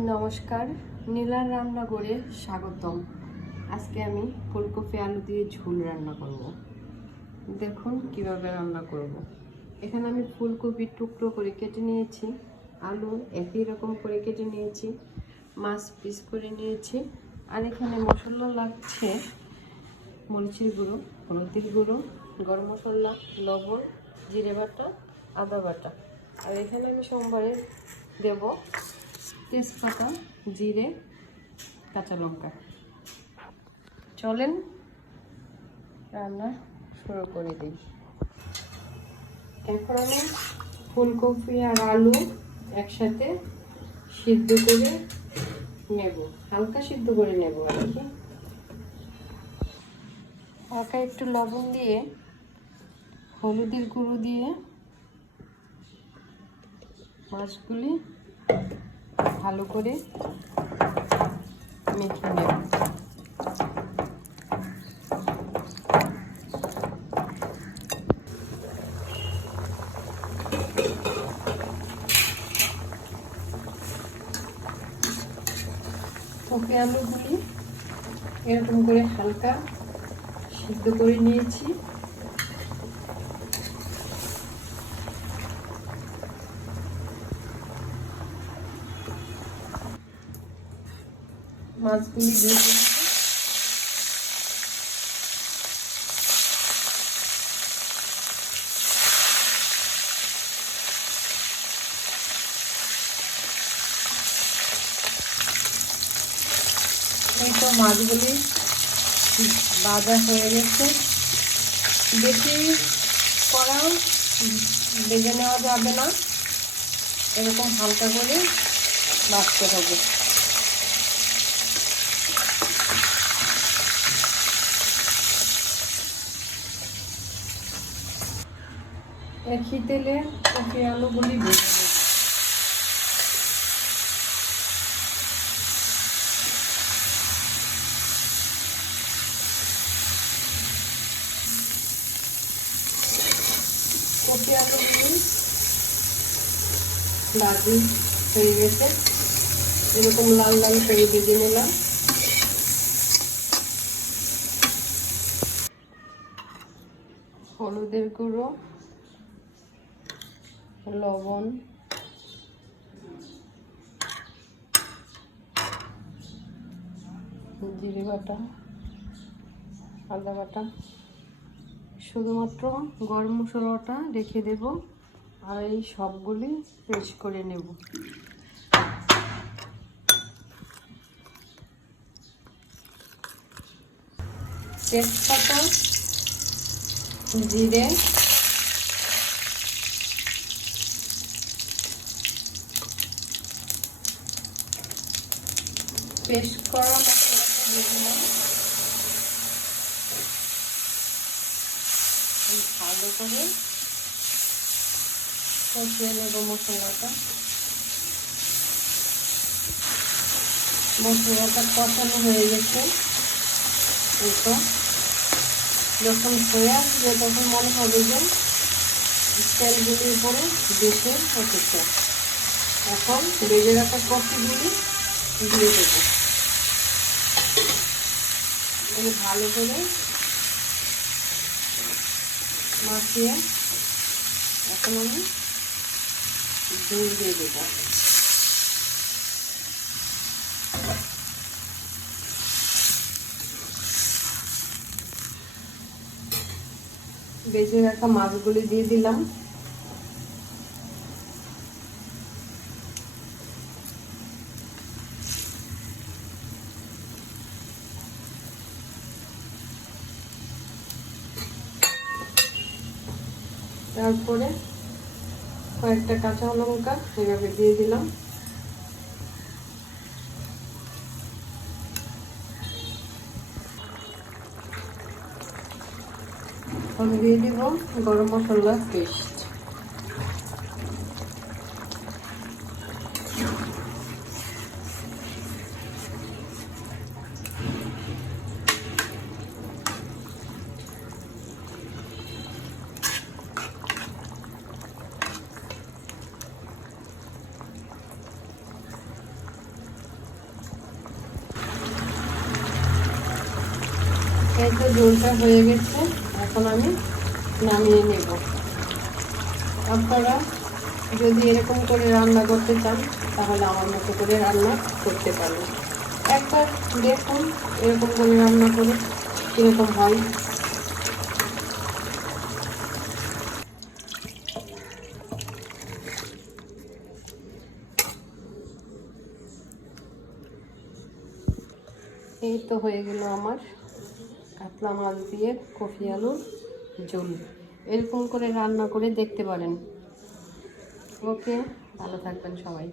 নমস্কার, নীলার রান্নাঘরে স্বাগতম। আজকে আমি ফুলকপি আলু দিয়ে ঝোল রান্না করব। দেখুন কিভাবে রান্না করব। এখানে আমি ফুলকপি টুকরো করে কেটে নিয়েছি, আলু একই রকম করে কেটে নিয়েছি, মাছ পিস করে নিয়েছি। আর এখানে মশলা লাগছে মরিচের গুঁড়ো, হলুদের গুঁড়ো, গরম মশলা, লবণ, জিরে বাটা, আদা বাটা। আর এখানে আমি সোমবারে দেব তেজপাতা, জিরে, কাঁচা লঙ্কা। চলেন রান্না শুরু করে দিই। এখন আমি ফুলকপি আর আলু একসাথে সিদ্ধ করে নেব, হালকা সিদ্ধ করে নেব আর কি। হালকা একটু লবণ দিয়ে, হলুদের গুঁড়ো দিয়ে মাছগুলি ভালো করে মেখে নেব। কপি আলুগুলি এরকম করে হালকা সিদ্ধ করে নিয়েছি। মাছগুলি দিয়ে দিচ্ছি। এই তো মাছগুলি ভাজা হয়ে গেছে। বেশি কড়াও ভেজে নেওয়া যাবে না, এরকম হালকা করে ভাজতে হবে। একই তেলে কপি আলুগুলি ভেজে নেব। কপি আলুগুলি ভাজি হয়ে গেছে, এরকম লাল লাল করে ভেজে নিলাম। হলুদের গুঁড়ো, লবণ, জিরে বাটা, আদা বাটা, শুধুমাত্র গরম মশলাটা রেখে দেব আর এই সবগুলি পেস্ট করে নেব। তেজপাতা, জিরে, পেস্ট করা মশলাটা দিয়ে দিলাম। ভালো করে কষিয়ে নেব মশলাটা। মশলাটা কষানো হয়ে গেছে। তো যখন হয়ে আসবে তখন মনে হবে যে তেলগুলির উপরে বেশি উঠেছে। এখন ভেজে রাখা কপিগুলি দিয়ে দেবো। ভালো করে মাখিয়ে এখন আমি ঝোল দিয়ে দেবো। ভেজে রাখা মাছগুলি দিয়ে দিলাম। তারপরে কয়েকটা কাঁচা লঙ্কা এভাবে দিয়ে দিলাম। এখন দিয়ে দিব গরম মশলার পেস্ট। এই তো ঝোলটা হয়ে গেছে, এখন আমি নামিয়ে নেব। আপনারা যদি এরকম করে রান্না করতে চান তাহলে আমার মতো করে রান্না করতে পারেন। একবার দেখুন এরকম করে রান্না করে কীরকম হয়। এই তো হয়ে গেল আমার কাতলা মাছ দিয়ে কফি আলুর ঝোল। এরকম করে রান্না করে দেখতে পারেন। ওকে, ভালো থাকবেন সবাই।